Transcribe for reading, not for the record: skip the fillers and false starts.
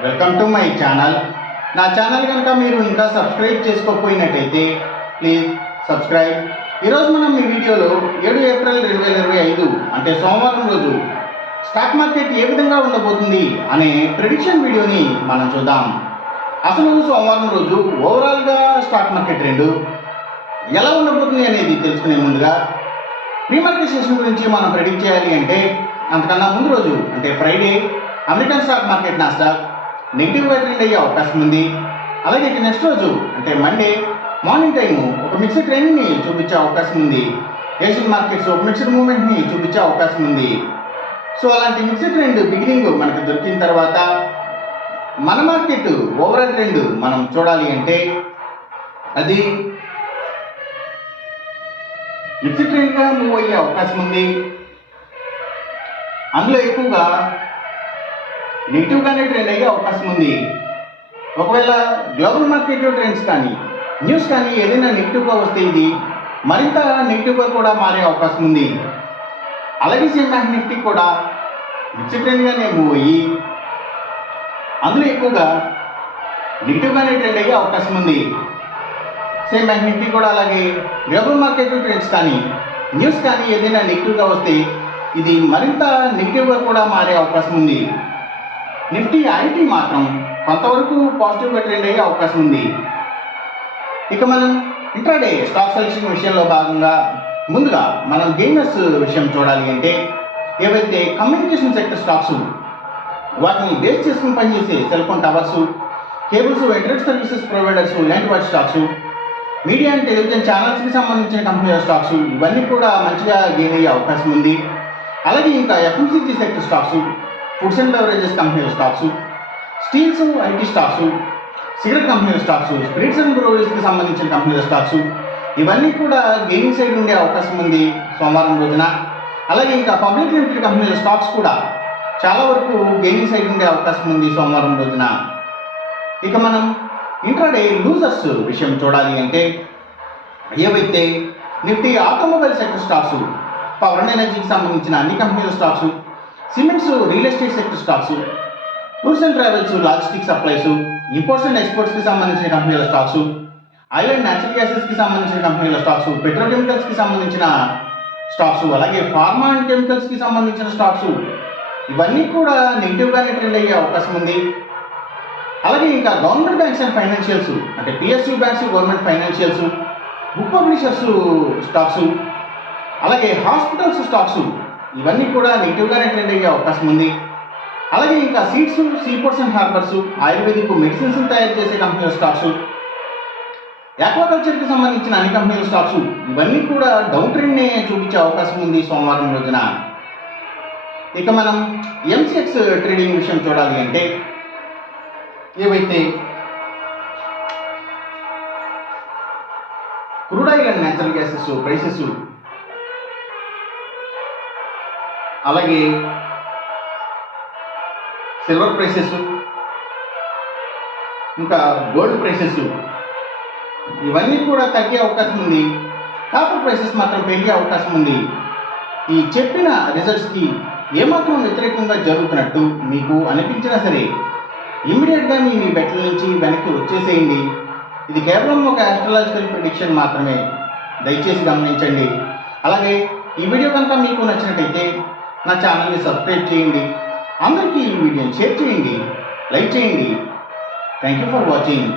Welcome to my channel. నా channel కనుక మీరు ఇంకా సబ్స్క్రైబ్ చేసుకోకపోయినట్టయితే ప్లీజ్ సబ్స్క్రైబ్. ఈరోజు మనం ఈ వీడియోలో 7 ఏప్రిల్ 2025 అంటే సోమవారం రోజు స్టాక్ మార్కెట్ ఏ విధంగా ఉండబోతుంది అనే ప్రెడిక్షన్ వీడియోని మనం చూద్దాం. అసలు సోమవారం రోజు ఓవరాల్గా స్టాక్ మార్కెట్ ట్రెండ్ ఎలా ఉండబోతుంది అనేది తెలుసుకునే ముందుగా ప్రీ మార్కెట్ సెషన్ గురించి మనం ప్రెడిక్ట్ చేయాలి అంటే అంతకన్నా ముందు రోజు అంటే Friday American stock market Nasdaq నెగిటివ్గా ట్రెండ్ అయ్యే అవకాశం ఉంది. అలాగే నెక్స్ట్ రోజు అంటే మండే మార్నింగ్ టైము ఒక మిక్స్డ్ ట్రెండ్ని చూపించే అవకాశం ఉంది. ఏషియన్ మార్కెట్స్ ఒక మిక్స్డ్ మూవ్మెంట్ని చూపించే అవకాశం ఉంది. సో అలాంటి మిక్స్డ్ ట్రెండ్ బిగినింగ్ మనకు దొరికిన తర్వాత మన మార్కెట్ ఓవరాల్ ట్రెండ్ మనం చూడాలి అంటే అది మిక్స్డ్ ట్రెండ్గా మూవ్ అయ్యే అవకాశం ఉంది. అందులో ఎక్కువగా నెగిటివ్గానే ట్రెండ్ అయ్యే అవకాశం ఉంది. ఒకవేళ గ్లోబల్ మార్కెట్లో ట్రెండ్స్ కానీ న్యూస్ కానీ ఏదైనా నెగిటివ్గా వస్తే ఇది మరింత నెగిటివ్గా కూడా మారే అవకాశం ఉంది. అలాగే సేమ్ బ్యాంక్ నిఫ్టీ కూడా మిక్స్డ్ ట్రెండ్గానే మూవ్ అయ్యి అందులో ఎక్కువగా నెగిటివ్గానే ట్రెండ్ అయ్యే అవకాశం ఉంది. సేమ్ బ్యాంక్ నిఫ్టీ కూడా అలాగే గ్లోబల్ మార్కెట్ ట్రెండ్స్ కానీ న్యూస్ కానీ ఏదైనా నెగిటివ్గా వస్తే ఇది మరింత నెగిటివ్గా కూడా మారే అవకాశం ఉంది. నిఫ్టీ ఐటీ మాత్రం కొంతవరకు పాజిటివ్గా ట్రెండ్ అయ్యే అవకాశం ఉంది. ఇక మనం ఇంట్రాడే స్టాక్ సెలెక్షన్ విషయంలో భాగంగా ముందుగా మనం గెయినర్స్ విషయం చూడాలి అంటే ఏవైతే కమ్యూనికేషన్ సెక్టర్ స్టాక్స్ వాటిని బేస్ చేసుకుని పనిచేసే cell phone towers, cables, internet services providers ఇలాంటి వాటి స్టాక్స్, మీడియా అండ్ టెలివిజన్ ఛానల్స్కి సంబంధించిన కంపెనీల స్టాక్స్ ఇవన్నీ కూడా మంచిగా గెయిన్ అయ్యే అవకాశం ఉంది. అలాగే ఇంకా FMCG sector stocks, foods and beverages కంపెనీల stocks, steels, IT stocks, cigarette కంపెనీల స్టాక్స్, స్పిరిట్స్ అండ్ బ్రూవరీస్కి సంబంధించిన కంపెనీల స్టాక్స్ ఇవన్నీ కూడా గెయినింగ్ సైడ్ ఉండే అవకాశం ఉంది సోమవారం రోజున. అలాగే ఇంకా పబ్లిక్ లిమిటెడ్ కంపెనీల స్టాక్స్ కూడా చాలా వరకు గెయినింగ్ సైడ్ ఉండే అవకాశం ఉంది సోమవారం రోజున. ఇక మనం ఇంట్రాడే లూజర్స్ విషయం చూడాలి అంటే ఏవైతే Nifty automobile sector stocks, power and ఎనర్జీకి సంబంధించిన అన్ని కంపెనీల stocks, cements, real estate sector stocks, tours and travels, logistic supplies, imports and ఎక్స్పోర్ట్స్కి సంబంధించిన కంపెనీల స్టాక్స్, ఆయిల్ అండ్ న్యాచురల్ గ్యాసెస్కి సంబంధించిన కంపెనీల స్టాక్స్, పెట్రోకెమికల్స్కి సంబంధించిన స్టాక్స్, అలాగే ఫార్మా అండ్ కెమికల్స్కి సంబంధించిన స్టాక్స్ ఇవన్నీ కూడా నెగిటివ్గానే ట్రెండ్ అయ్యే అవకాశం ఉంది. అలాగే ఇంకా గవర్నమెంట్ బ్యాంక్స్ అండ్ ఫైనాన్షియల్స్ అంటే PSU banks, government financials, book publishers stocks, అలాగే హాస్పిటల్స్ స్టాక్స్ ఇవన్నీ కూడా నెగిటివ్గానే ట్రెండ్ అయ్యే అవకాశం ఉంది. అలాగే ఇంకా seeds, seaports and harbours, ayurvedic medicines తయారు చేసే కంపెనీల స్టాక్స్, ఆక్వాకల్చర్కి సంబంధించిన అన్ని కంపెనీల స్టాక్స్ ఇవన్నీ కూడా డౌన్ ట్రెండ్నే చూపించే అవకాశం ఉంది సోమవారం రోజున. ఇక మనం ఎంసీఎక్స్ ట్రేడింగ్ విషయం చూడాలి అంటే ఏవైతే crude oil and natural gases prices, అలాగే సిల్వర్ ప్రైసెస్, ఇంకా గోల్డ్ ప్రైసెస్ ఇవన్నీ కూడా తగ్గే అవకాశం ఉంది. కాపర్ ప్రైసెస్ మాత్రం పెరిగే అవకాశం ఉంది. ఈ చెప్పిన రిజల్ట్స్కి ఏమాత్రం వ్యతిరేకంగా జరుగుతున్నట్టు మీకు అనిపించినా సరే ఇమ్మీడియట్గా మీ బెట్ల నుంచి వెనక్కి వచ్చేసేయండి. ఇది కేవలం ఒక ఆస్ట్రాలజికల్ ప్రిడిక్షన్ మాత్రమే, దయచేసి గమనించండి. అలాగే ఈ వీడియో కనుక మీకు నచ్చినట్టయితే నా ఛానల్ని సబ్స్క్రైబ్ చేయండి. అందరికీ ఈ వీడియోని షేర్ చేయండి, లైక్ చేయండి. Thank you for watching.